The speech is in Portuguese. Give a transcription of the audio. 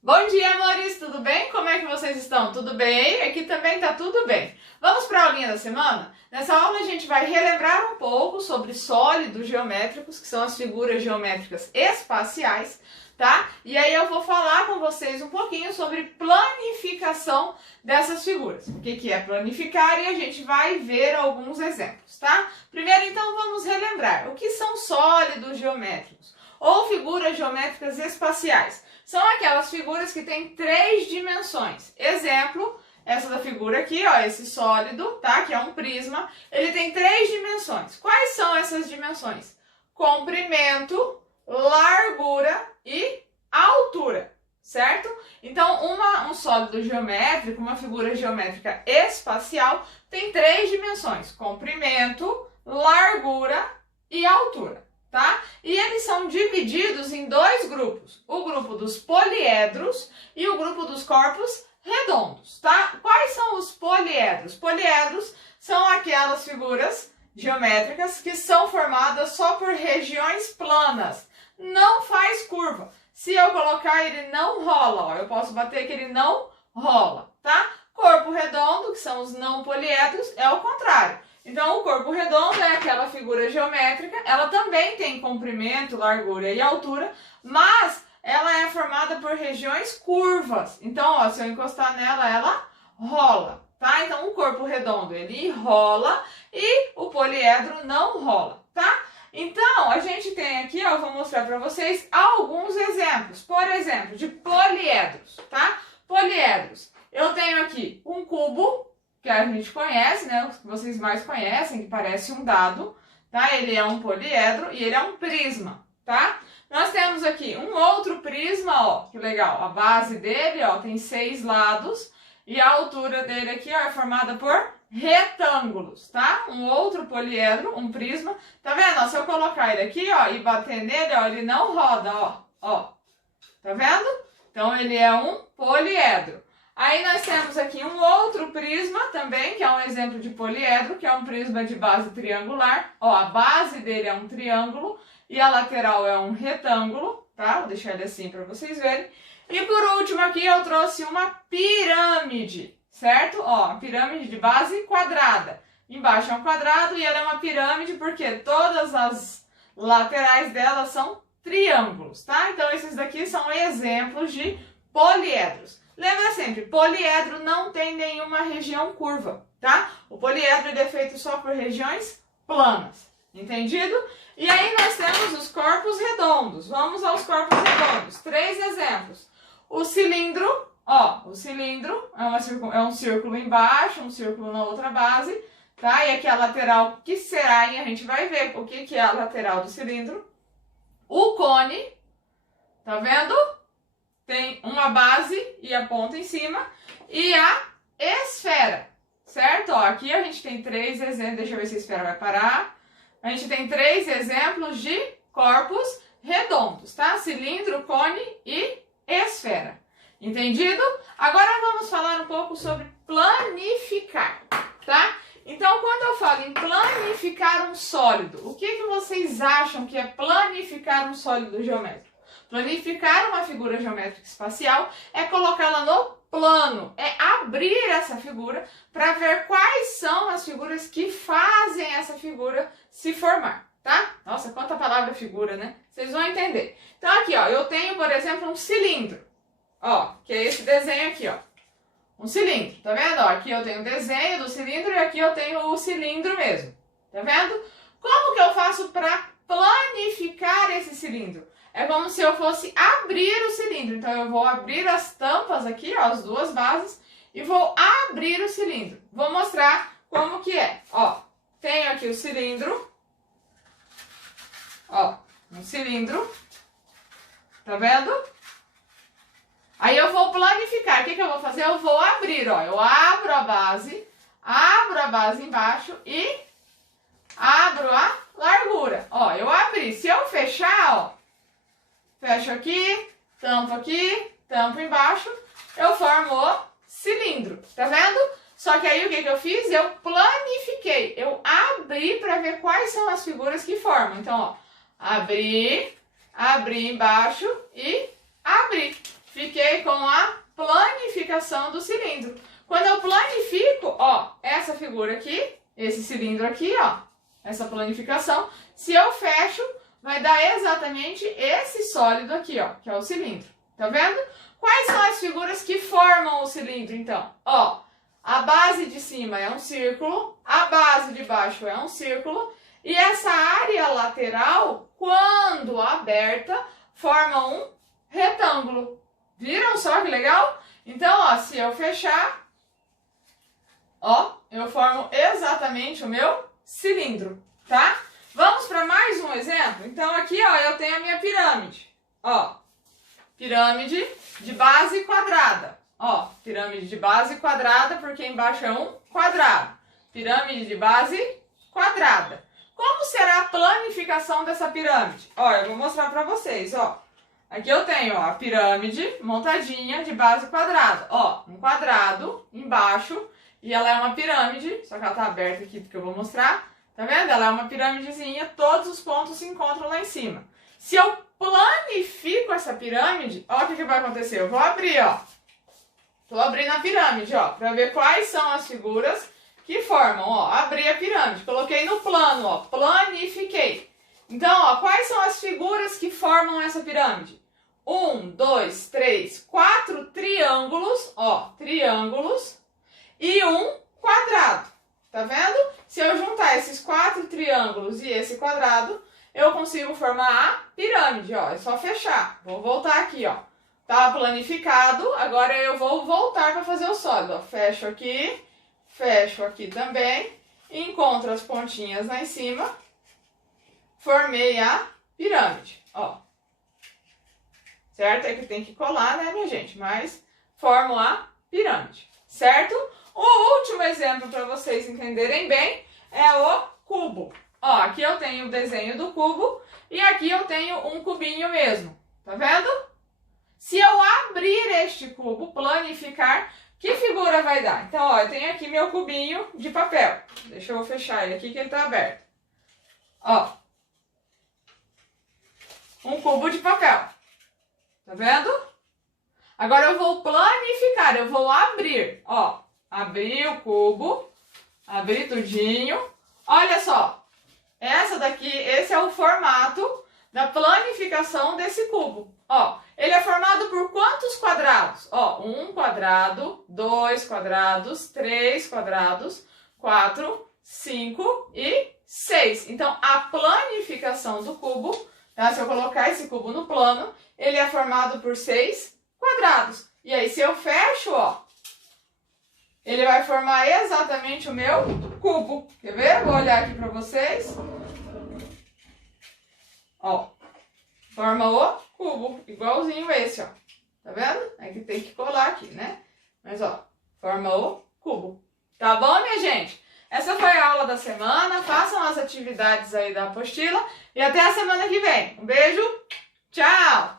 Bom dia, amores! Tudo bem? Como é que vocês estão? Tudo bem? Aqui também tá tudo bem. Vamos para a aulinha da semana? Nessa aula a gente vai relembrar um pouco sobre sólidos geométricos, que são as figuras geométricas espaciais, tá? E aí eu vou falar com vocês um pouquinho sobre planificação dessas figuras. O que é planificar? E a gente vai ver alguns exemplos, tá? Primeiro, então, vamos relembrar. O que são sólidos geométricos? Ou figuras geométricas espaciais? São aquelas figuras que têm 3 dimensões. Exemplo, essa da figura aqui, ó, esse sólido, tá? Que é um prisma. Ele tem 3 dimensões. Quais são essas dimensões? Comprimento, largura e altura, certo? Então, um sólido geométrico, uma figura geométrica espacial, tem 3 dimensões. Comprimento, largura e altura. Tá? E eles são divididos em 2 grupos, o grupo dos poliedros e o grupo dos corpos redondos, tá? Quais são os poliedros? Poliedros são aquelas figuras geométricas que são formadas só por regiões planas, não faz curva. Se eu colocar, ele não rola, ó, eu posso bater que ele não rola, tá? Corpo redondo, que são os não poliedros, é o contrário. Então, o corpo redondo é aquela figura geométrica, ela também tem comprimento, largura e altura, mas ela é formada por regiões curvas. Então, ó, se eu encostar nela, ela rola, tá? Então, o corpo redondo, ele rola e o poliedro não rola, tá? Então, a gente tem aqui, ó, vou mostrar para vocês alguns exemplos. Por exemplo, de poliedros, tá? Poliedros. Eu tenho aqui um cubo, que a gente conhece, né, os que vocês mais conhecem, que parece um dado, tá? Ele é um poliedro e ele é um prisma, tá? Nós temos aqui um outro prisma, ó, que legal, a base dele, ó, tem 6 lados e a altura dele aqui, ó, é formada por retângulos, tá? Um outro poliedro, um prisma, tá vendo? Ó, se eu colocar ele aqui, ó, e bater nele, ó, ele não roda, ó, tá vendo? Então, ele é um poliedro. Aí nós temos aqui um outro prisma também, que é um exemplo de poliedro, que é um prisma de base triangular. Ó, a base dele é um triângulo e a lateral é um retângulo, tá? Vou deixar ele assim para vocês verem. E por último aqui eu trouxe uma pirâmide, certo? Ó, pirâmide de base quadrada. Embaixo é um quadrado e ela é uma pirâmide porque todas as laterais dela são triângulos, tá? Então esses daqui são exemplos de poliedros. Lembra sempre, poliedro não tem nenhuma região curva, tá? O poliedro é feito só por regiões planas, entendido? E aí nós temos os corpos redondos. Vamos aos corpos redondos. 3 exemplos. O cilindro, ó, o cilindro é um círculo embaixo, um círculo na outra base, tá? E aqui a lateral, que será, e a gente vai ver o que é a lateral do cilindro. O cone, tá vendo? Tem uma base e a ponta em cima, e a esfera, certo? Ó, aqui a gente tem 3 exemplos, deixa eu ver se a esfera vai parar. A gente tem 3 exemplos de corpos redondos, tá? Cilindro, cone e esfera. Entendido? Agora vamos falar um pouco sobre planificar, tá? Então, quando eu falo em planificar um sólido, o que vocês acham que é planificar um sólido geométrico? Planificar uma figura geométrica espacial é colocá-la no plano, é abrir essa figura para ver quais são as figuras que fazem essa figura se formar, tá? Nossa, quanta palavra figura, né? Vocês vão entender. Então aqui, ó, eu tenho, por exemplo, um cilindro, ó, que é esse desenho aqui, ó, um cilindro, tá vendo? Ó, aqui eu tenho o desenho do cilindro e aqui eu tenho o cilindro mesmo, tá vendo? Como que eu faço para planificar esse cilindro? É como se eu fosse abrir o cilindro. Então, eu vou abrir as tampas aqui, ó, as 2 bases, e vou abrir o cilindro. Vou mostrar como que é. Ó, tenho aqui o cilindro. Ó, um cilindro. Tá vendo? Aí eu vou planificar. O que eu vou fazer? Eu vou abrir, ó. Eu abro a base embaixo e abro a largura. Ó, eu abri. Se eu fechar, ó, fecho aqui, tampo embaixo, eu formo o cilindro, tá vendo? Só que aí o que eu fiz? Eu planifiquei, eu abri para ver quais são as figuras que formam. Então, ó, abri embaixo e abri. fiquei com a planificação do cilindro. Quando eu planifico, ó, essa figura aqui, esse cilindro aqui, ó, essa planificação, se eu fecho, vai dar exatamente esse sólido aqui, ó, que é o cilindro. Tá vendo? Quais são as figuras que formam o cilindro, então? Ó, a base de cima é um círculo, a base de baixo é um círculo, e essa área lateral, quando aberta, forma um retângulo. Viram só que legal? Então, ó, se eu fechar, ó, eu formo exatamente o meu cilindro, tá? Vamos para mais um exemplo? Então, aqui, ó, eu tenho a minha pirâmide. Ó, pirâmide de base quadrada. Ó, pirâmide de base quadrada, porque embaixo é um quadrado. Pirâmide de base quadrada. Como será a planificação dessa pirâmide? Ó, eu vou mostrar para vocês, ó. Aqui eu tenho, ó, a pirâmide montadinha de base quadrada. Ó, um quadrado embaixo e ela é uma pirâmide, só que ela tá aberta aqui porque eu vou mostrar. Tá vendo? Ela é uma pirâmidezinha, todos os pontos se encontram lá em cima. Se eu planifico essa pirâmide, ó, o que vai acontecer? Eu vou abrir, ó. Tô abrindo a pirâmide, ó, para ver quais são as figuras que formam, ó. Abri a pirâmide, coloquei no plano, ó, planifiquei. Então, ó, quais são as figuras que formam essa pirâmide? 1, 2, 3, 4 triângulos, ó, triângulos e um quadrado. Tá vendo? Se eu juntar esses 4 triângulos e esse quadrado, eu consigo formar a pirâmide, ó. É só fechar. Vou voltar aqui, ó. Tá planificado, agora eu vou voltar para fazer o sólido, ó. Fecho aqui também, encontro as pontinhas lá em cima, formei a pirâmide, ó. Certo? É que tem que colar, né, minha gente? Mas formo a pirâmide, certo? O último exemplo para vocês entenderem bem é o cubo. Ó, aqui eu tenho o desenho do cubo e aqui eu tenho um cubinho mesmo, tá vendo? Se eu abrir este cubo, planificar, que figura vai dar? Então, ó, eu tenho aqui meu cubinho de papel. Deixa eu fechar ele aqui que ele tá aberto. Ó, um cubo de papel. Tá vendo? Agora eu vou planificar, eu vou abrir, ó. Abrir o cubo, abrir tudinho. Olha só, essa daqui, esse é o formato da planificação desse cubo. Ó, ele é formado por quantos quadrados? Ó, 1 quadrado, 2 quadrados, 3 quadrados, 4, 5 e 6. Então, a planificação do cubo, tá? Se eu colocar esse cubo no plano, ele é formado por 6 quadrados. E aí, se eu fecho, ó, ele vai formar exatamente o meu cubo. Quer ver? Vou olhar aqui para vocês. Ó, forma o cubo, igualzinho esse, ó. Tá vendo? É que tem que colar aqui, né? Mas, ó, forma o cubo. Tá bom, minha gente? Essa foi a aula da semana. Façam as atividades aí da apostila. E até a semana que vem. Um beijo. Tchau!